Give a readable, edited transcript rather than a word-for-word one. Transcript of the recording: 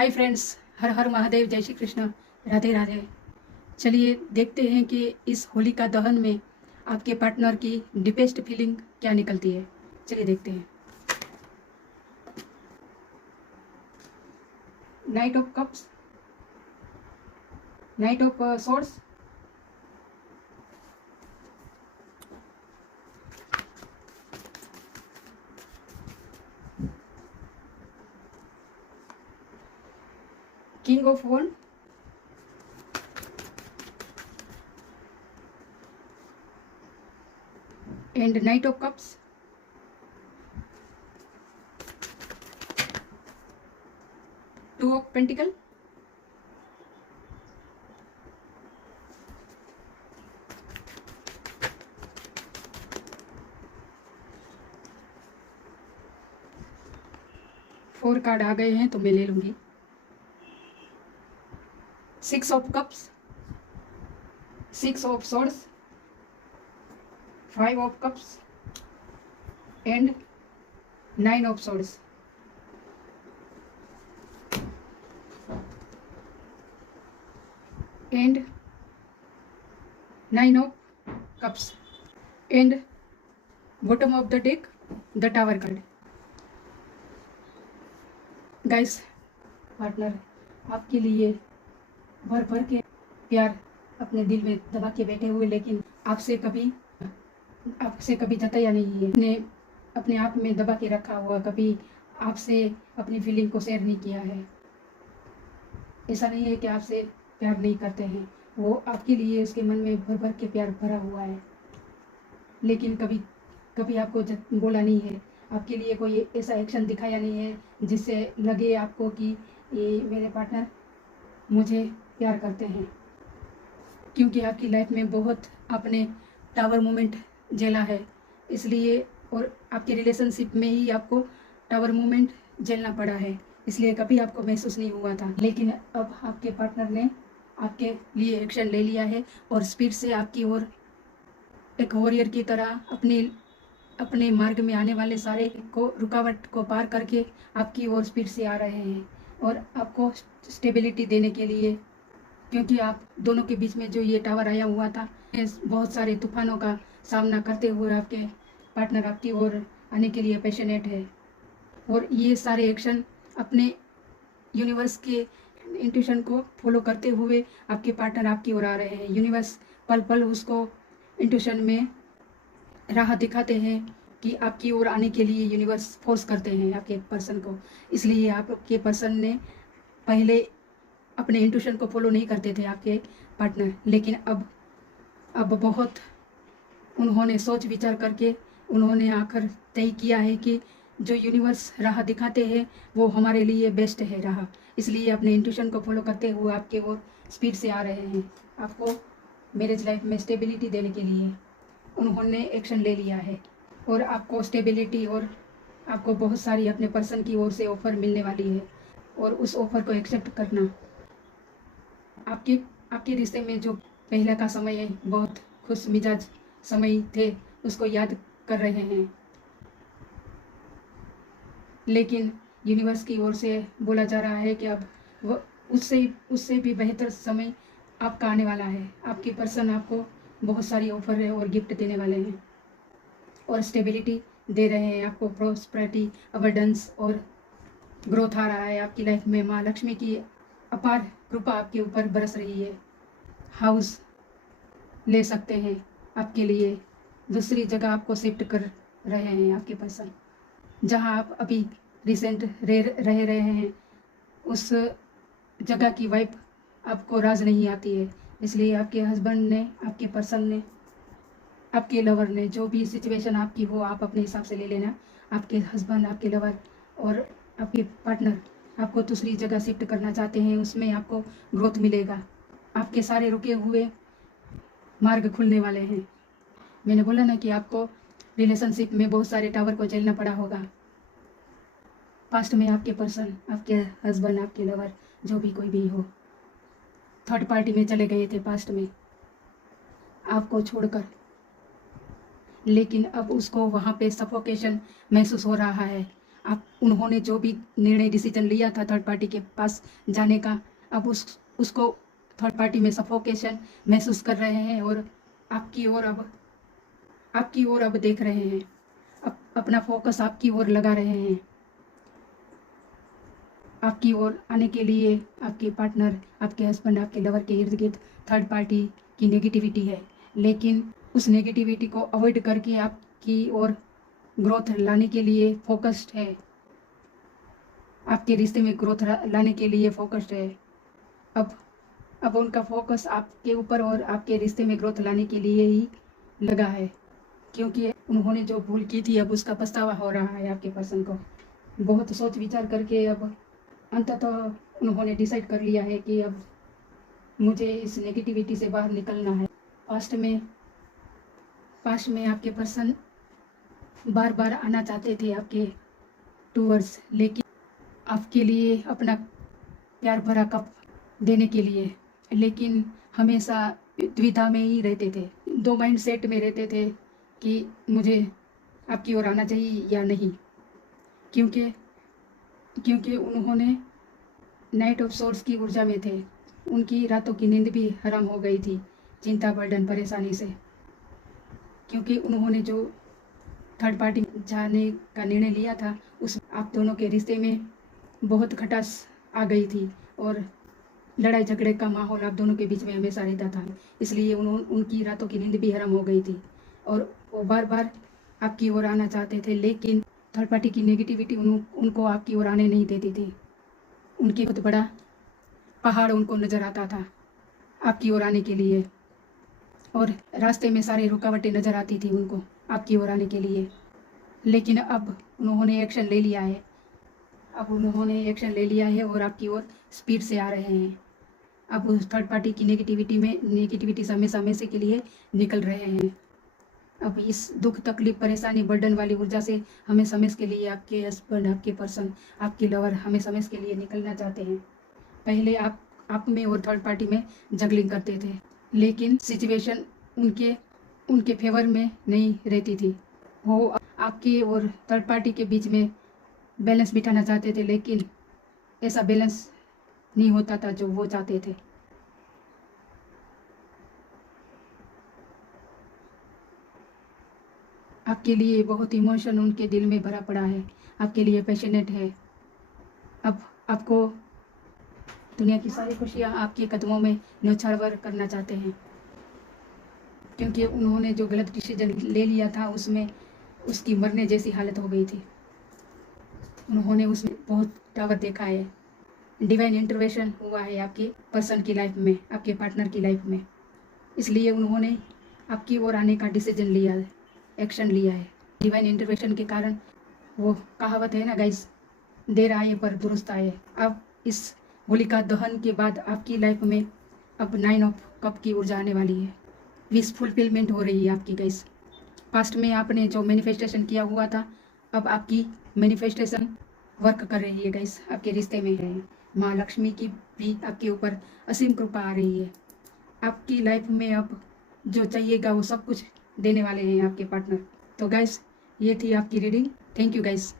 Hi friends, हर हर महादेव, जय श्री कृष्ण, राधे राधे। चलिए देखते हैं कि इस होलिका दहन में आपके पार्टनर की डीपेस्ट फीलिंग क्या निकलती है। चलिए देखते हैं। Knight of cups, knight of swords, king of wand, and knight of cups, two of pentacle, four card आ गए हैं तो मैं ले लूंगी। Six of cups, six of swords, five of cups and nine of swords. And nine of cups and bottom of the deck the tower card. Guys, partner आपके लिए भर भर के प्यार अपने दिल में दबा के बैठे हुए, लेकिन आपसे कभी जताया नहीं है, अपने आप में दबा के रखा हुआ, कभी आपसे अपनी फीलिंग को शेयर नहीं किया है। ऐसा नहीं है कि आपसे प्यार नहीं करते हैं, वो आपके लिए उसके मन में भर भर के प्यार भरा हुआ है, लेकिन कभी आपको बोला नहीं है, आपके लिए कोई ऐसा एक्शन दिखाया नहीं है जिससे लगे आपको कि ये मेरे पार्टनर मुझे प्यार करते हैं। क्योंकि आपकी लाइफ में बहुत आपने टावर मोमेंट झेला है, इसलिए, और आपके रिलेशनशिप में ही आपको टावर मोमेंट झेलना पड़ा है, इसलिए कभी आपको महसूस नहीं हुआ था। लेकिन अब आपके पार्टनर ने आपके लिए एक्शन ले लिया है और स्पीड से आपकी ओर एक वॉरियर की तरह अपने मार्ग में आने वाले सारे रुकावट को पार करके आपकी ओर स्पीड से आ रहे हैं और आपको स्टेबिलिटी देने के लिए, क्योंकि आप दोनों के बीच में जो ये टावर आया हुआ था, बहुत सारे तूफानों का सामना करते हुए आपके पार्टनर आपकी ओर आने के लिए पैशनेट है। और ये सारे एक्शन अपने यूनिवर्स के इंट्यूशन को फॉलो करते हुए आपके पार्टनर आपकी ओर आ रहे हैं। यूनिवर्स पल पल उसको इंट्यूशन में राह दिखाते हैं कि आपकी ओर आने के लिए यूनिवर्स फोर्स करते हैं आपके पर्सन को। इसलिए आपके पर्सन ने पहले अपने इंट्यूशन को फॉलो नहीं करते थे आपके पार्टनर, लेकिन अब बहुत उन्होंने सोच विचार करके उन्होंने आकर तय किया है कि जो यूनिवर्स राह दिखाते हैं वो हमारे लिए बेस्ट है राह, इसलिए अपने इंट्यूशन को फॉलो करते हुए आपके ओर स्पीड से आ रहे हैं। आपको मैरिज लाइफ में स्टेबिलिटी देने के लिए उन्होंने एक्शन ले लिया है और आपको स्टेबिलिटी और आपको बहुत सारी अपने पर्सन की ओर से ऑफ़र मिलने वाली है, और उस ऑफ़र को एक्सेप्ट करना। आपके रिश्ते में जो पहले का समय है, बहुत खुश मिजाज समय थे, उसको याद कर रहे हैं, लेकिन यूनिवर्स की ओर से बोला जा रहा है कि अब वो उससे भी बेहतर समय आपका आने वाला है। आपके पर्सन आपको बहुत सारी ऑफर और गिफ्ट देने वाले हैं और स्टेबिलिटी दे रहे हैं आपको, प्रॉस्पेरिटी, अबंडेंस और ग्रोथ आ रहा है आपकी लाइफ में। माँ लक्ष्मी की अपार कृपा आपके ऊपर बरस रही है। हाउस ले सकते हैं आपके लिए, दूसरी जगह आपको शिफ्ट कर रहे हैं आपके पर्सन। जहां आप अभी रिसेंट रह रहे हैं, उस जगह की वाइब आपको राज नहीं आती है, इसलिए आपके हस्बैंड ने, आपके पर्सन ने, आपके लवर ने, जो भी सिचुएशन आपकी हो आप अपने हिसाब से ले लेना, आपके हस्बैंड, आपके लवर और आपके पार्टनर आपको दूसरी जगह शिफ्ट करना चाहते हैं। उसमें आपको ग्रोथ मिलेगा, आपके सारे रुके हुए मार्ग खुलने वाले हैं। मैंने बोला ना कि आपको रिलेशनशिप में बहुत सारे टावर को झेलना पड़ा होगा। पास्ट में आपके पर्सन, आपके हस्बैंड, आपके लवर, जो भी कोई भी हो, थर्ड पार्टी में चले गए थे पास्ट में आपको छोड़कर, लेकिन अब उसको वहाँ पे सफोकेशन महसूस हो रहा है। आप उन्होंने जो भी निर्णय डिसीजन लिया था थर्ड पार्टी के पास जाने का, अब उसको थर्ड पार्टी में सफोकेशन महसूस कर रहे हैं और आपकी ओर अब देख रहे हैं, अपना फोकस आपकी ओर लगा रहे हैं। आपकी ओर आने के लिए आपके पार्टनर, आपके हस्बैंड, आपके लवर के इर्द गिर्द थर्ड पार्टी की नेगेटिविटी है, लेकिन उस नेगेटिविटी को अवॉइड करके आपकी ओर ग्रोथ लाने के लिए फोकस्ड है, आपके रिश्ते में ग्रोथ लाने के लिए फोकस्ड है। अब उनका फोकस आपके ऊपर और आपके रिश्ते में ग्रोथ लाने के लिए ही लगा है, क्योंकि उन्होंने जो भूल की थी अब उसका पछतावा हो रहा है आपके पर्सन को। बहुत सोच विचार करके अब अंततः उन्होंने डिसाइड कर लिया है कि अब मुझे इस नेगेटिविटी से बाहर निकलना है। पास्ट में आपके पर्सन बार बार आना चाहते थे आपके टूवर्ड्स, लेकिन आपके लिए अपना प्यार भरा कप देने के लिए, लेकिन हमेशा द्विधा में ही रहते थे, दो माइंड सेट में रहते थे कि मुझे आपकी ओर आना चाहिए या नहीं, क्योंकि उन्होंने नाइट ऑफ सोर्स की ऊर्जा में थे। उनकी रातों की नींद भी हराम हो गई थी चिंता, बर्डन, परेशानी से, क्योंकि उन्होंने जो थर्ड पार्टी जाने का निर्णय लिया था उस आप दोनों के रिश्ते में बहुत खटास आ गई थी और लड़ाई झगड़े का माहौल आप दोनों के बीच में हमेशा रहता था। इसलिए उनकी रातों की नींद भी हराम हो गई थी और वो बार बार आपकी ओर आना चाहते थे, लेकिन थर्ड पार्टी की नेगेटिविटी उनको आपकी ओर आने नहीं देती थी। उनकी बहुत बड़ा पहाड़ उनको नज़र आता था आपकी ओर आने के लिए, और रास्ते में सारी रुकावटें नज़र आती थी उनको आपकी ओर आने के लिए। लेकिन अब उन्होंने एक्शन ले लिया है और आपकी ओर स्पीड से आ रहे हैं। अब उस थर्ड पार्टी की नेगेटिविटी से हमेशा के लिए निकल रहे हैं। अब इस दुख, तकलीफ, परेशानी, बर्डन वाली ऊर्जा से हमेशा के लिए आपके हस्बैंड, आपके पर्सन, आपके लवर हमेशा के लिए निकलना चाहते हैं। पहले आप में और थर्ड पार्टी में जगलिंग करते थे, लेकिन सिचुएशन उनके फेवर में नहीं रहती थी। वो आपके और थर्ड पार्टी के बीच में बैलेंस बिठाना चाहते थे, लेकिन ऐसा बैलेंस नहीं होता था जो वो चाहते थे। आपके लिए बहुत इमोशन उनके दिल में भरा पड़ा है, आपके लिए पैशनेट है। अब आपको दुनिया की सारी खुशियाँ आपके कदमों में न्योछावर करना चाहते हैं, क्योंकि उन्होंने जो गलत डिसीजन ले लिया था उसमें उसकी मरने जैसी हालत हो गई थी। उन्होंने उसमें बहुत टावर देखा है, डिवाइन इंटरवेंशन हुआ है आपके पर्सन की लाइफ में, आपके पार्टनर की लाइफ में। इसलिए उन्होंने आपकी ओर आने का डिसीजन लिया है, एक्शन लिया है। डिवाइन इंटरवेंशन के कारण वो कहावत है ना गाइस, देर आए पर दुरुस्त आए। अब इस होलिका दहन के बाद आपकी लाइफ में अब 9 ऑफ कप की ऊर्जा आने वाली है। विश फुलफिलमेंट हो रही है आपकी गाइस। पास्ट में आपने जो मैनिफेस्टेशन किया हुआ था, अब आपकी मैनिफेस्टेशन वर्क कर रही है गाइस, आपके रिश्ते में है। माँ लक्ष्मी की भी आपके ऊपर असीम कृपा आ रही है। आपकी लाइफ में अब जो चाहिएगा वो सब कुछ देने वाले हैं आपके पार्टनर। तो गाइस, ये थी आपकी रीडिंग। Thank you guys.